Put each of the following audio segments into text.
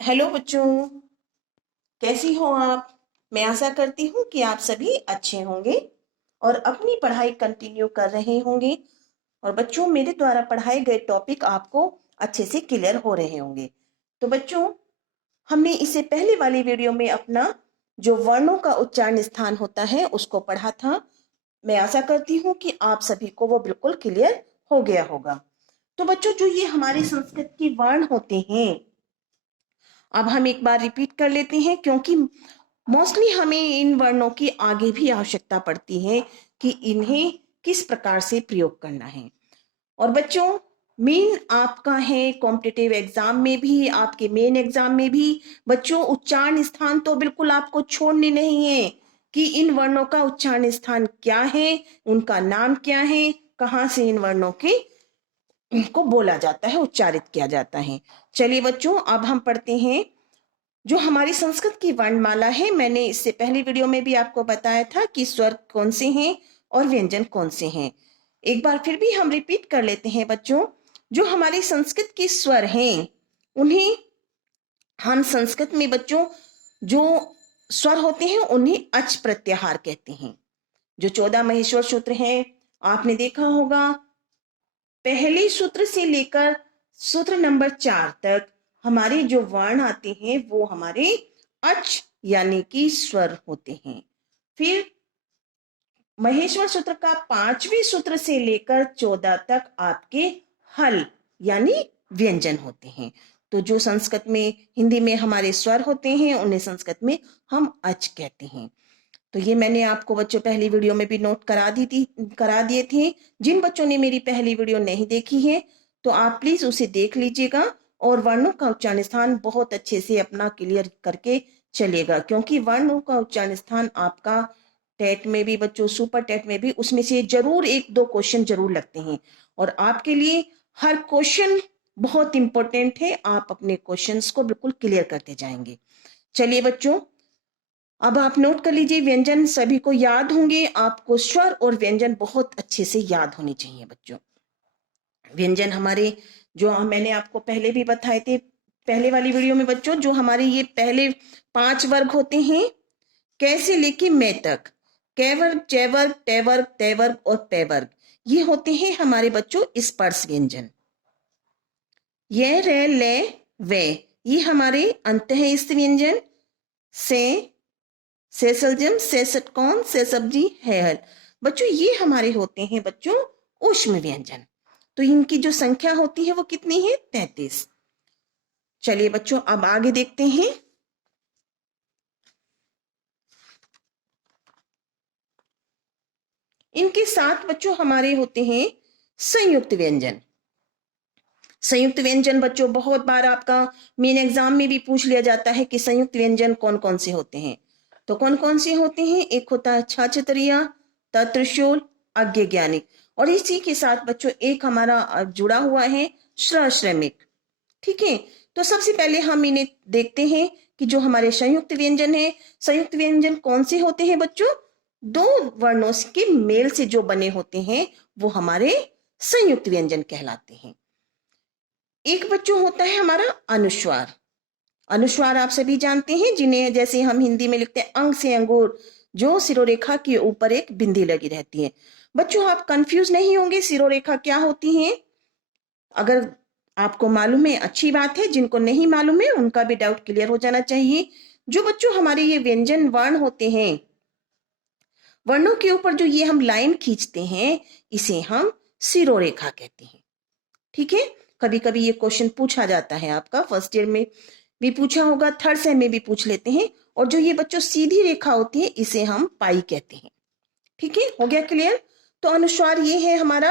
Hello बच्चों, कैसी हो आप। मैं आशा करती हूँ कि आप सभी अच्छे होंगे और अपनी पढ़ाई कंटिन्यू कर रहे होंगे। और बच्चों, मेरे द्वारा पढ़ाए गए टॉपिक आपको अच्छे से क्लियर हो रहे होंगे। तो बच्चों, हमने इससे पहले वाली वीडियो में अपना जो वर्णों का उच्चारण स्थान होता है उसको पढ़ा था। मैं आशा करती हूँ कि आप सभी को वो बिल्कुल क्लियर हो गया होगा। तो बच्चों, जो ये हमारे संस्कृत के वर्ण होते हैं, अब हम एक बार रिपीट कर लेते हैं, क्योंकि मोस्टली हमें इन वर्णों की आगे भी आवश्यकता पड़ती है कि इन्हें किस प्रकार से प्रयोग करना है। और बच्चों, मेन आपका है कॉम्पिटिटिव एग्जाम में भी, आपके मेन एग्जाम में भी बच्चों उच्चारण स्थान तो बिल्कुल आपको छोड़ने नहीं है कि इन वर्णों का उच्चारण स्थान क्या है, उनका नाम क्या है, कहाँ से इन वर्णों के को बोला जाता है, उच्चारित किया जाता है। चलिए बच्चों, अब हम पढ़ते हैं जो हमारी संस्कृत की वर्णमाला है। मैंने इससे पहले वीडियो में भी आपको बताया था कि स्वर कौन से हैं और व्यंजन कौन से हैं। एक बार फिर भी हम रिपीट कर लेते हैं बच्चों। जो हमारी संस्कृत के स्वर हैं उन्हें हम संस्कृत में बच्चों जो स्वर होते हैं उन्हें अच प्रत्याहार कहते हैं। जो 14 महेश्वर सूत्र हैं, आपने देखा होगा, पहले सूत्र से लेकर सूत्र नंबर 4 तक हमारे जो वर्ण आते हैं वो हमारे अच यानी कि स्वर होते हैं। फिर महेश्वर सूत्र का 5वें सूत्र से लेकर 14 तक आपके हल यानी व्यंजन होते हैं। तो जो संस्कृत में, हिंदी में हमारे स्वर होते हैं उन्हें संस्कृत में हम अच कहते हैं। तो ये मैंने आपको बच्चों पहली वीडियो में भी नोट करा दिए थे। जिन बच्चों ने मेरी पहली वीडियो नहीं देखी है तो आप प्लीज उसे देख लीजिएगा और वर्णों का उच्चारण स्थान बहुत अच्छे से अपना क्लियर करके चलेगा, क्योंकि वर्णों का उच्चारण स्थान आपका टेट में भी बच्चों, सुपर टेट में भी, उसमें से जरूर एक दो क्वेश्चन जरूर लगते हैं और आपके लिए हर क्वेश्चन बहुत इंपॉर्टेंट है। आप अपने क्वेश्चंस को बिल्कुल क्लियर करते जाएंगे। चलिए बच्चों, अब आप नोट कर लीजिए, व्यंजन सभी को याद होंगे। आपको स्वर और व्यंजन बहुत अच्छे से याद होने चाहिए बच्चों। व्यंजन हमारे, जो मैंने आपको पहले भी बताए थे पहले वाली वीडियो में बच्चों, जो हमारे ये पहले 5 वर्ग होते हैं, कैसे लेके मैं तक, कै वर्ग, जय वर्ग, टे वर्ग, ते वर्ग और पे वर्ग, ये होते हैं हमारे बच्चों स्पर्श व्यंजन। ये रे ले वे, ये हमारे अंतःस्थ व्यंजन। से सलजम, से षटकोण, से सब्जी, है हल। बच्चों ये हमारे होते हैं बच्चों ऊष्म व्यंजन। तो इनकी जो संख्या होती है वो कितनी है? 33। चलिए बच्चों, अब आगे देखते हैं। इनके साथ बच्चों हमारे होते हैं संयुक्त व्यंजन। संयुक्त व्यंजन बच्चों बहुत बार आपका मेन एग्जाम में भी पूछ लिया जाता है कि संयुक्त व्यंजन कौन कौन से होते हैं। तो कौन कौन से होते हैं? एक होता है छाछतरिया, तत्रिशूल, अज्ञ ज्ञानिक, और इसी के साथ बच्चों एक हमारा जुड़ा हुआ है श्रमिक। ठीक है, तो सबसे पहले हम इन्हें देखते हैं कि जो हमारे संयुक्त व्यंजन है, संयुक्त व्यंजन कौन से होते हैं बच्चों? 2 वर्णों के मेल से जो बने होते हैं वो हमारे संयुक्त व्यंजन कहलाते हैं। एक बच्चों होता है हमारा अनुस्वार। अनुस्वार आप सभी जानते हैं, जिन्हें जैसे हम हिंदी में लिखते हैं अंग से अंगूर, जो सिरोरेखा के ऊपर एक बिंदी लगी रहती है। बच्चों आप कंफ्यूज नहीं होंगे सिरोरेखा क्या होती है। अगर आपको मालूम है अच्छी बात है, जिनको नहीं मालूम है उनका भी डाउट क्लियर हो जाना चाहिए। जो बच्चों हमारे ये व्यंजन वर्ण होते हैं, वर्णों के ऊपर जो ये हम लाइन खींचते हैं, इसे हम सिरोरेखा कहते हैं। ठीक है, कभी कभी ये क्वेश्चन पूछा जाता है, आपका फर्स्ट ईयर में भी पूछा होगा, थर्ड सेम में भी पूछ लेते हैं। और जो ये बच्चों सीधी रेखा होती है इसे हम पाई कहते हैं। ठीक है, हो गया क्लियर। तो अनुस्वार ये है हमारा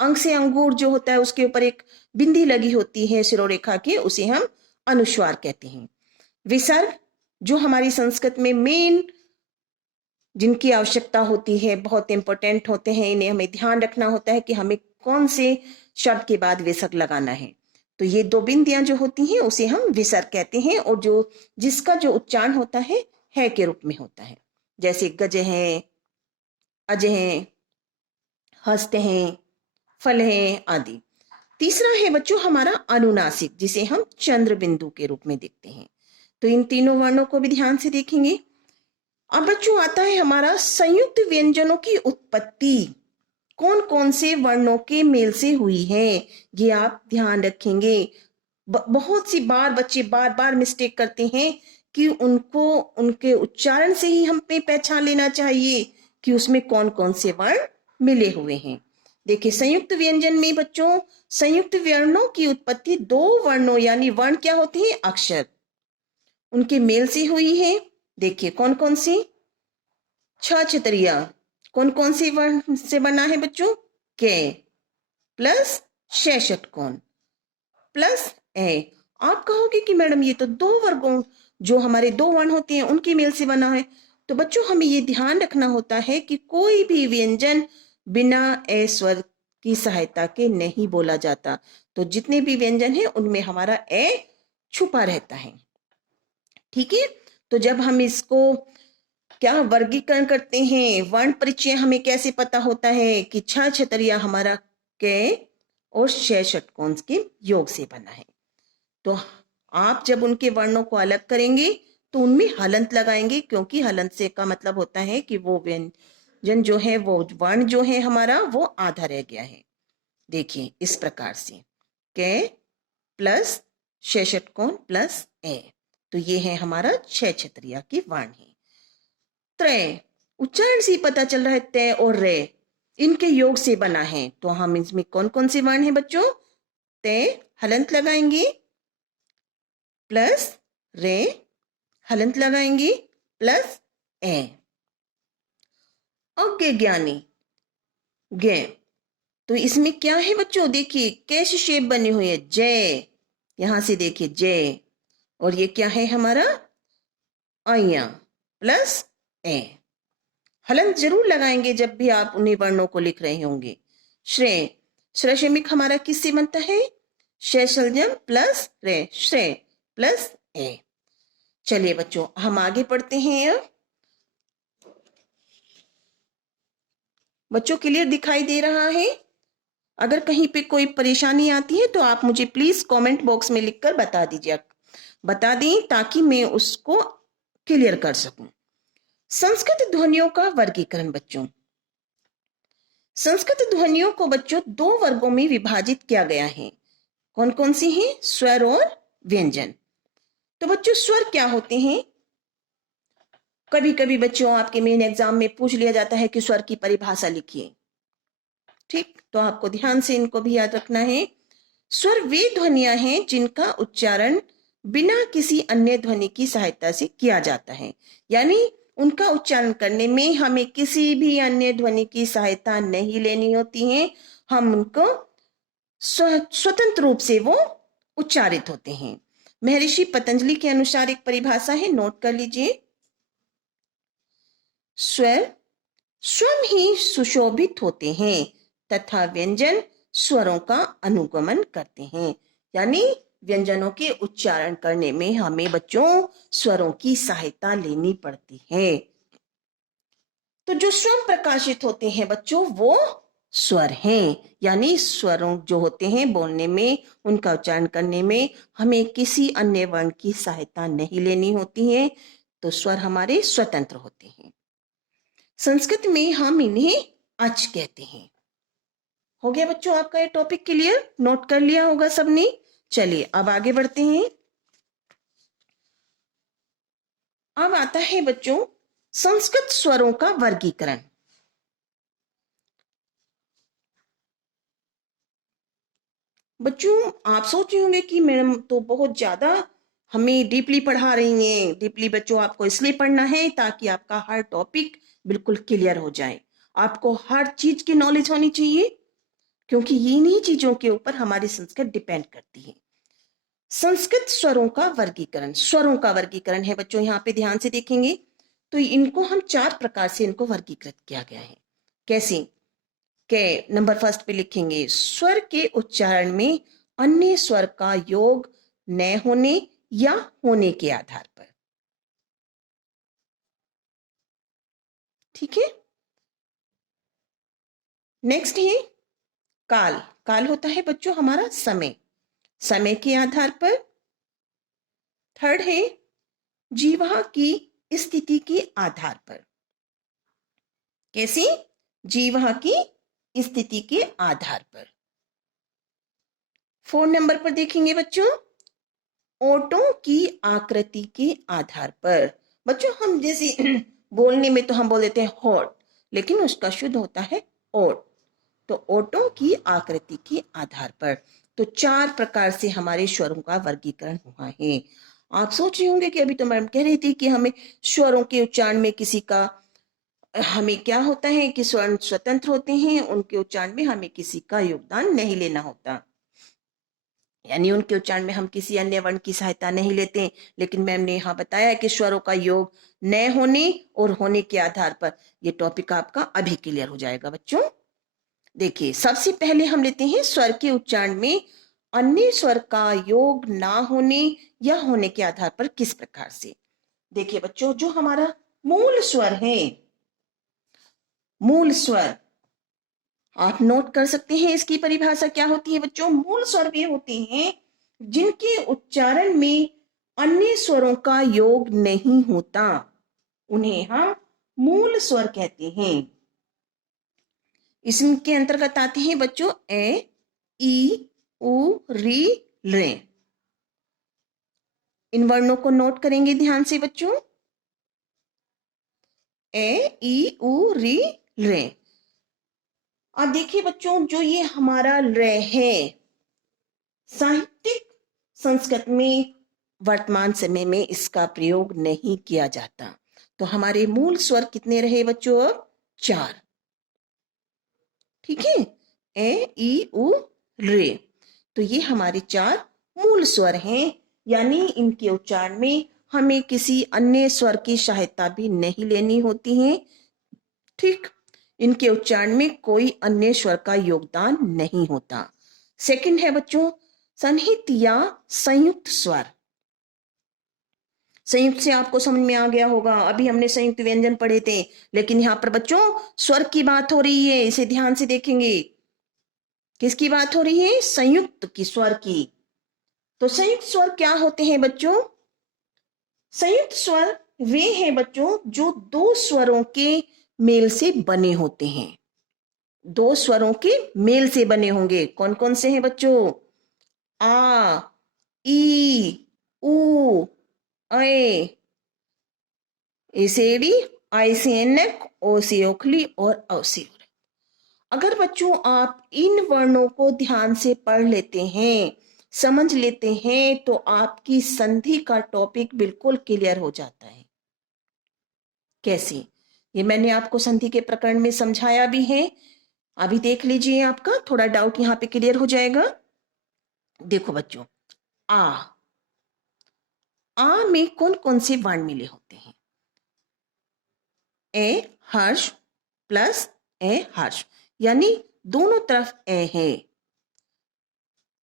अंग से अंगूर जो होता है उसके ऊपर एक बिंदी लगी होती है सिरोरेखा के, उसे हम अनुस्वार कहते हैं। विसर्ग जो हमारी संस्कृत में मेन जिनकी आवश्यकता होती है, बहुत इंपॉर्टेंट होते हैं, इन्हें हमें ध्यान रखना होता है कि हमें कौन से शब्द के बाद विसर्ग लगाना है। तो ये 2 बिंदियां जो होती हैं उसे हम विसर्ग कहते हैं, और जो जिसका जो उच्चारण होता है के रूप में होता है। जैसे गज हैं, अज हैं, हस्त हैं, फल हैं आदि। तीसरा है बच्चों हमारा अनुनासिक, जिसे हम चंद्र बिंदु के रूप में देखते हैं। तो इन तीनों वर्णों को भी ध्यान से देखेंगे। अब बच्चों आता है हमारा संयुक्त व्यंजनों की उत्पत्ति, कौन कौन से वर्णों के मेल से हुई है, ये आप ध्यान रखेंगे। बहुत सी बार बच्चे बार बार मिस्टेक करते हैं कि उनको उनके उच्चारण से ही हम पे पहचान लेना चाहिए कि उसमें कौन कौन से वर्ण मिले हुए हैं। देखिए संयुक्त व्यंजन में बच्चों संयुक्त वर्णों की उत्पत्ति दो वर्णों यानी वर्ण क्या होते हैं, अक्षर, उनके मेल से हुई है। देखिए कौन कौन सी, छ छतरिया कौन कौन सी वर्ण से बना है बच्चों, के प्लस श षटकोण प्लस ए। आप कहोगे कि मैडम ये तो दो वर्गों जो हमारे दो वर्ण होते हैं उनके मेल से बना है। तो बच्चों हमें ये ध्यान रखना होता है कि कोई भी व्यंजन बिना ए स्वर की सहायता के नहीं बोला जाता। तो जितने भी व्यंजन हैं उनमें हमारा ए छुपा रहता है। ठीक है, तो जब हम इसको क्या वर्गीकरण करते हैं, वर्ण परिचय हमें कैसे पता होता है कि छ छतरिया हमारा के और श षटकोण के योग से बना है। तो आप जब उनके वर्णों को अलग करेंगे तो उनमें हलंत लगाएंगे, क्योंकि हलंत से का मतलब होता है कि वो व्यंजन जो है, वो वर्ण जो है हमारा वो आधा रह गया है। देखिए इस प्रकार से के प्लस श षटकोण प्लस ए, तो ये है हमारा छ छतरिया के वर्ण है। त्रय, उच्चारण से पता चल रहा है तय और रे इनके योग से बना है। तो हम इसमें कौन कौन से वर्ण हैं बच्चों, तय हलंत लगाएंगे प्लस रे हलंत लगाएंगे प्लस ए। अज्ञ ज्ञानी गे, तो इसमें क्या है बच्चों, देखिए कैसी शेप बनी हुई है, जय, यहां से देखिए जय, और ये क्या है हमारा आइया प्लस ए। हलंत जरूर लगाएंगे जब भी आप उन्हीं वर्णों को लिख रहे होंगे। श्रेय, श्रेषमिक हमारा किससे बनता है, शैशल्यम प्लस रे, श्रेय प्लस ए। चलिए बच्चों हम आगे पढ़ते हैं। अब बच्चों क्लियर दिखाई दे रहा है? अगर कहीं पे कोई परेशानी आती है तो आप मुझे प्लीज कमेंट बॉक्स में लिखकर बता दें ताकि मैं उसको क्लियर कर सकूं। संस्कृत ध्वनियों का वर्गीकरण बच्चों, संस्कृत ध्वनियों को बच्चों दो वर्गों में विभाजित किया गया है। कौन कौन सी हैं, स्वर और व्यंजन। तो बच्चों स्वर क्या होते हैं, कभी कभी बच्चों आपके मेन एग्जाम में पूछ लिया जाता है कि स्वर की परिभाषा लिखिए। ठीक, तो आपको ध्यान से इनको भी याद रखना है। स्वर वे ध्वनियां हैं जिनका उच्चारण बिना किसी अन्य ध्वनि की सहायता से किया जाता है, यानी उनका उच्चारण करने में हमें किसी भी अन्य ध्वनि की सहायता नहीं लेनी होती है। हम उनको स्वतंत्र रूप से वो उच्चारित होते हैं। महर्षि पतंजलि के अनुसार एक परिभाषा है, नोट कर लीजिए। स्वर स्वयं ही सुशोभित होते हैं तथा व्यंजन स्वरों का अनुगमन करते हैं, यानी व्यंजनों के उच्चारण करने में हमें बच्चों स्वरों की सहायता लेनी पड़ती है। तो जो स्वयं प्रकाशित होते हैं बच्चों वो स्वर हैं, यानी स्वरों जो होते हैं बोलने में, उनका उच्चारण करने में हमें किसी अन्य वर्ण की सहायता नहीं लेनी होती है। तो स्वर हमारे स्वतंत्र होते हैं। संस्कृत में हम इन्हें अच कहते हैं। हो गया बच्चों आपका ये टॉपिक क्लियर, नोट कर लिया होगा सबने। चलिए अब आगे बढ़ते हैं। अब आता है बच्चों संस्कृत स्वरों का वर्गीकरण। बच्चों आप सोच रहे होंगे कि मैडम तो बहुत ज्यादा हमें डीपली पढ़ा रही हैं। डीपली बच्चों आपको इसलिए पढ़ना है ताकि आपका हर टॉपिक बिल्कुल क्लियर हो जाए, आपको हर चीज की नॉलेज होनी चाहिए, क्योंकि इन्हीं चीजों के ऊपर हमारी संस्कृत डिपेंड करती है। संस्कृत स्वरों का वर्गीकरण, स्वरों का वर्गीकरण है बच्चों, यहाँ पे ध्यान से देखेंगे तो इनको हम चार प्रकार से इनको वर्गीकृत किया गया है। कैसे, के नंबर फर्स्ट पे लिखेंगे स्वर के उच्चारण में अन्य स्वर का योग न होने या होने के आधार पर। ठीक है, नेक्स्ट है काल, काल होता है बच्चों हमारा समय, समय के आधार पर। थर्ड है जीवा की स्थिति के आधार पर। कैसी? जीवा की स्थिति के आधार पर। 4 नंबर पर देखेंगे बच्चों, ओटों की आकृति के आधार पर। बच्चों हम जैसे बोलने में तो हम बोल देते हैं होठ, लेकिन उसका शुद्ध होता है ओट। तो ओटों की आकृति के आधार पर। तो 4 प्रकार से हमारे स्वरों का वर्गीकरण हुआ है। आप सोच रहे होंगे कि अभी तो मैडम कह रही थी कि हमें स्वरों के उच्चारण में किसी का, हमें क्या होता है कि स्वर स्वतंत्र होते हैं, उनके उच्चारण में हमें किसी का योगदान नहीं लेना होता, यानी उनके उच्चारण में हम किसी अन्य वर्ण की सहायता नहीं लेते। लेकिन मैम ने यहाँ बताया कि स्वरों का योग न होने और होने के आधार पर। ये टॉपिक आपका अभी क्लियर हो जाएगा बच्चों। देखिए सबसे पहले हम लेते हैं स्वर के उच्चारण में अन्य स्वर का योग ना होने या होने के आधार पर किस प्रकार से। देखिए बच्चों, जो हमारा मूल स्वर है, मूल स्वर आप नोट कर सकते हैं, इसकी परिभाषा क्या होती है बच्चों। मूल स्वर वे होते हैं जिनके उच्चारण में अन्य स्वरों का योग नहीं होता, उन्हें हम मूल स्वर कहते हैं। इसके अंतर्गत आते हैं बच्चों ए, ई, उ, री, रे। इन वर्णों को नोट करेंगे ध्यान से बच्चों, ए, ई, उ, री, रे। अब देखिए बच्चों, जो ये हमारा रे है, साहित्यिक संस्कृत में वर्तमान समय में इसका प्रयोग नहीं किया जाता। तो हमारे मूल स्वर कितने रहे बच्चों? अब 4। ठीक है, ए, ई, उ, रे। तो ये हमारे 4 मूल स्वर हैं, यानी इनके उच्चारण में हमें किसी अन्य स्वर की सहायता भी नहीं लेनी होती है। ठीक, इनके उच्चारण में कोई अन्य स्वर का योगदान नहीं होता। सेकंड है बच्चों सन्निहित या संयुक्त स्वर। संयुक्त से आपको समझ में आ गया होगा, अभी हमने संयुक्त व्यंजन पढ़े थे, लेकिन यहाँ पर बच्चों स्वर की बात हो रही है, इसे ध्यान से देखेंगे। किसकी बात हो रही है? संयुक्त की, स्वर की। तो संयुक्त स्वर क्या होते हैं बच्चों? संयुक्त स्वर वे हैं बच्चों जो 2 स्वरों के मेल से बने होते हैं। 2 स्वरों के मेल से बने होंगे। कौन कौन से हैं बच्चों? आ, ई, उ, ऐ, एसेरी, आई से ऐनक, ओ से ओखली और औ से उरक। अगर बच्चों आप इन वर्णों को ध्यान से पढ़ लेते हैं, समझ लेते हैं, तो आपकी संधि का टॉपिक बिल्कुल क्लियर हो जाता है। कैसे? ये मैंने आपको संधि के प्रकरण में समझाया भी है, अभी देख लीजिए, आपका थोड़ा डाउट यहाँ पे क्लियर हो जाएगा। देखो बच्चों, आ में कौन कौन से वर्ण मिले होते हैं? ए हर्ष प्लस ए हर्ष, यानी दोनों तरफ ए है,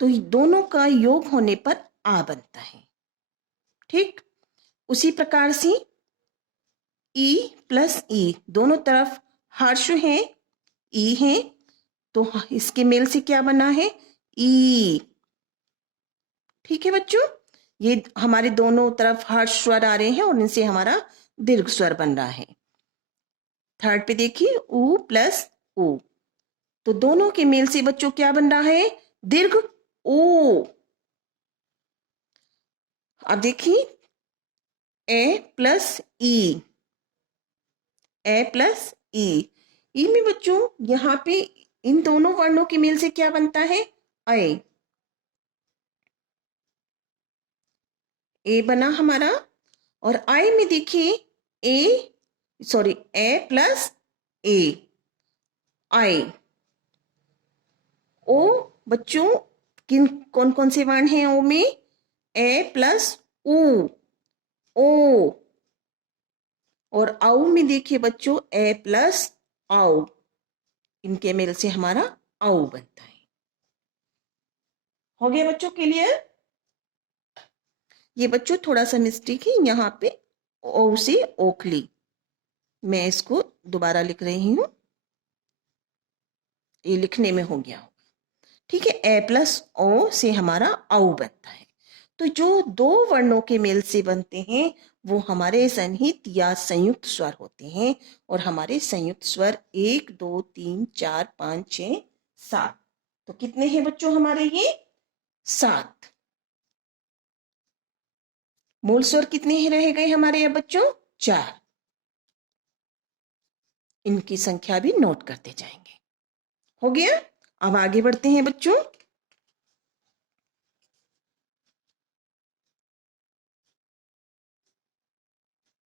तो दोनों का योग होने पर आ बनता है। ठीक, उसी प्रकार से ई प्लस ई, दोनों तरफ हर्ष है, ई है, तो इसके मेल से क्या बना है? ई। ठीक है बच्चों, ये हमारे दोनों तरफ हर्ष स्वर आ रहे हैं और इनसे हमारा दीर्घ स्वर बन रहा है। थर्ड पे देखिए उ प्लस उ, तो दोनों के मेल से बच्चों क्या बन रहा है? दीर्घ ओ। अब देखिए ए प्लस ई, ए प्लस ई, ई में बच्चों यहां पे इन दोनों वर्णों के मेल से क्या बनता है? ए। ए बना हमारा, और आई में देखिए ए प्लस ए, आई। ओ बच्चों किन कौन कौन से वर्ण हैं ओ में? ए प्लस उ, ओ। और आउ में देखिए बच्चों ए प्लस आउ, इनके मेल से हमारा आउ बनता है। हो गया बच्चों क्लियर? ये बच्चों थोड़ा सा मिस्टेक है यहाँ पे, ओ से ओखली, मैं इसको दोबारा लिख रही हूं, ये लिखने में हो गया होगा। ठीक है, ए प्लस ओ से हमारा औ बनता है। तो जो दो वर्णों के मेल से बनते हैं वो हमारे सन्निहित या संयुक्त स्वर होते हैं। और हमारे संयुक्त स्वर 1 2 3 4 5 6 7। तो कितने हैं बच्चों हमारे ये? 7। मूल स्वर कितने ही रह गए हमारे यहाँ बच्चों? 4। इनकी संख्या भी नोट करते जाएंगे। हो गया? अब आगे बढ़ते हैं बच्चों।